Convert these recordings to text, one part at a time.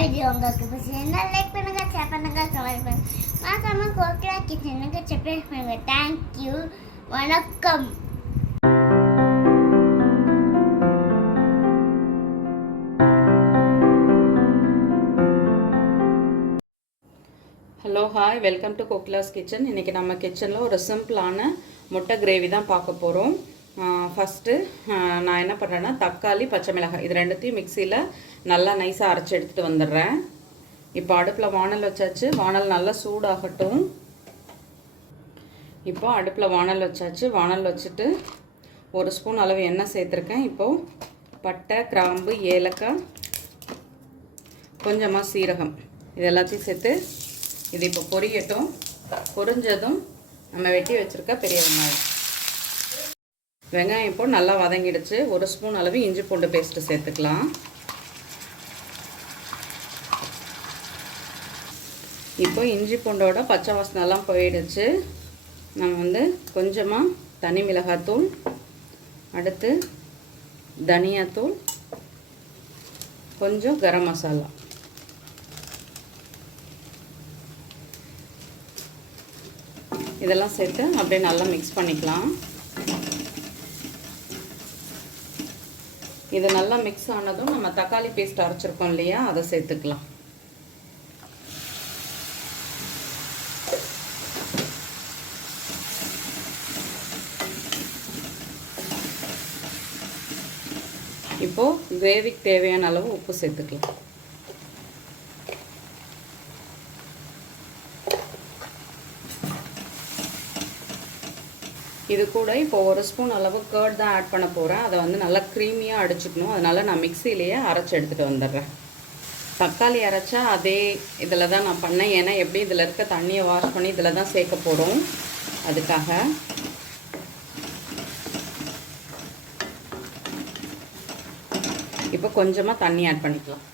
Video உங்களுக்கு பிடிச்சிருந்தா like பண்ணுங்க, ஷேர் பண்ணுங்க, கமெண்ட் பண்ணுங்க. மறக்காம கோகிலா கிச்சனுக்கு சப்ஸ்கிரைப் பண்ணுங்க. தேங்க்யூ, வணக்கம். Hello hi, welcome to Kokila's kitchen. இன்றைக்கி நம்ம கிச்சனில் ஒரு சிம்பிளான முட்டை கிரேவி தான் பார்க்க போகிறோம். ஃபஸ்ட்டு நான் என்ன பண்ணுறேன்னா தக்காளி, பச்சை மிளகாய் இது ரெண்டுத்தையும் மிக்சியில் நல்லா நைஸாக அரைச்சி எடுத்துகிட்டு வந்துடுறேன். இப்போ அடுப்பில் வானல் வச்சாச்சு. வானல் நல்லா சூடாகட்டும். இப்போ அடுப்பில் வானல் வச்சாச்சு. வானல் வச்சுட்டு ஒரு ஸ்பூன் அளவு எண்ணெய் சேர்த்துருக்கேன். இப்போது பட்டை, கிராம்பு, ஏலக்காய், கொஞ்சமாக சீரகம் இது எல்லாத்தையும் சேர்த்து இது இப்போ பொரியட்டும். பொரிஞ்சதும் நம்ம வெட்டி வச்சுருக்க பெரிய வெங்காயம் இப்போ நல்லா வதங்கிடுச்சு. ஒரு ஸ்பூன் அளவு இஞ்சி பூண்டு பேஸ்ட்டு சேர்த்துக்கலாம். இப்போ இஞ்சி பூண்டோட பச்சை வாசனைலாம் போயிடுச்சு. நம்ம கொஞ்சமாக தனி மிளகாத்தூள், அடுத்து தனியாத்தூள், கொஞ்சம் கரம் மசாலா, இதெல்லாம் சேர்த்து அப்படியே நல்லா மிக்ஸ் பண்ணிக்கலாம். இது நல்லா மிக்ஸ் ஆனதும் நம்ம தக்காளி பேஸ்ட் அரைச்சிருக்கோம் இல்லையா, அதை சேர்த்துக்கலாம். இப்போது கிரேவிக்கு தேவையான அளவு உப்பு சேர்த்துக்கலாம். இது கூட இப்போ ஒரு ஸ்பூன் அளவு கர்ட் தான் ஆட் பண்ண போகிறேன். அதை நல்லா க்ரீமியாக அடிச்சுக்கணும். அதனால் நான் மிக்சியிலேயே அரைச்சி எடுத்துகிட்டு வந்துடுறேன். தக்காளி அரைச்சா அதே இதில் தான் நான் பண்ணேன். ஏன்னா எப்படி இதில் இருக்க தண்ணியை வாஷ் பண்ணி இதில் தான் சேர்க்க போகிறோம். அதுக்காக இப்போ கொஞ்சமாக தண்ணி ஆட் பண்ணிக்கலாம்.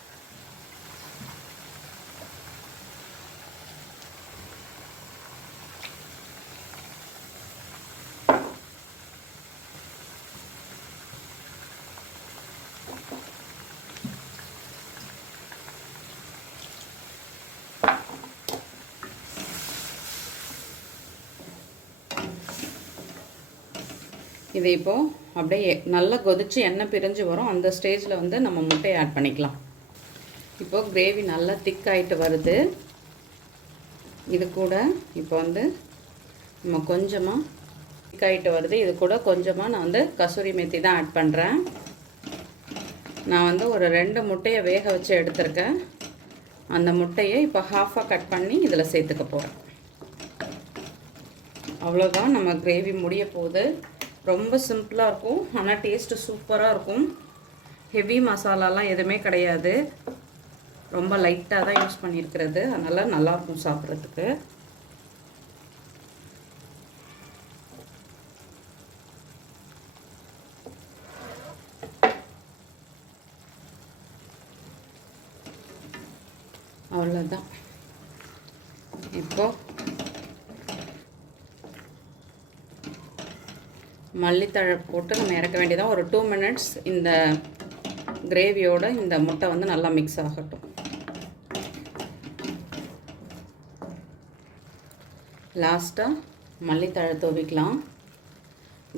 இதை இப்போது அப்படியே நல்லா கொதித்து எண்ணெய் பிரிஞ்சு வரும். அந்த ஸ்டேஜில் நம்ம முட்டையை ஆட் பண்ணிக்கலாம். இப்போது கிரேவி நல்லா திக்காயிட்டு வருது. இது கூட இப்போ நம்ம கொஞ்சமாக திக்காயிட்டு வருது. இது கூட கொஞ்சமாக நான் கசூரி மேத்தி தான் ஆட் பண்ணுறேன். நான் ஒரு 2 முட்டையை வேக வச்சு எடுத்திருக்கேன். அந்த முட்டையை இப்போ ஹாஃபாக கட் பண்ணி இதில் சேர்த்துக்க போகிறேன். அவ்வளோதான், நம்ம கிரேவி முடிய போகுது. ரொம்ப சிம்பிளாக இருக்கும், ஆனால் டேஸ்ட்டு சூப்பராக இருக்கும். ஹெவி மசாலாலாம் எதுவுமே கிடையாது. ரொம்ப லைட்டாக தான் யூஸ் பண்ணியிருக்கிறது. அதனால் நல்லாயிருக்கும் சாப்பிட்றதுக்கு. அவ்வளோதான். இப்போது மல்லித்தழை போட்டு நம்ம இறக்க வேண்டியதான். ஒரு 2 மினிட்ஸ் இந்த கிரேவியோட இந்த முட்டை நல்லா மிக்ஸ் ஆகட்டும். லாஸ்ட்டாக மல்லித்தழை தூவிக்கலாம்.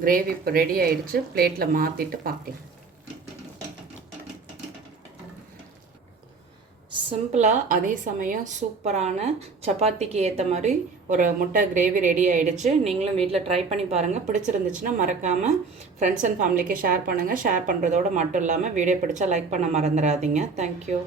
கிரேவி இப்போ ரெடி ஆயிடுச்சு. பிளேட்டில் மாற்றிட்டு பார்க்கலாம். சிம்பிளாக அதே சமயம் சூப்பரான சப்பாத்திக்கு ஏற்ற மாதிரி ஒரு முட்டை கிரேவி ரெடி ஆகிடுச்சு. நீங்களும் வீட்டில் ட்ரை பண்ணி பாருங்கள். பிடிச்சிருந்துச்சுன்னா மறக்காமல் ஃப்ரெண்ட்ஸ் அண்ட் ஃபேமிலிக்கு ஷேர் பண்ணுங்கள். ஷேர் பண்ணுறதோடு மட்டும் இல்லாமல் வீடியோ பிடிச்சா லைக் பண்ண மறந்துடாதீங்க. தேங்க்யூ.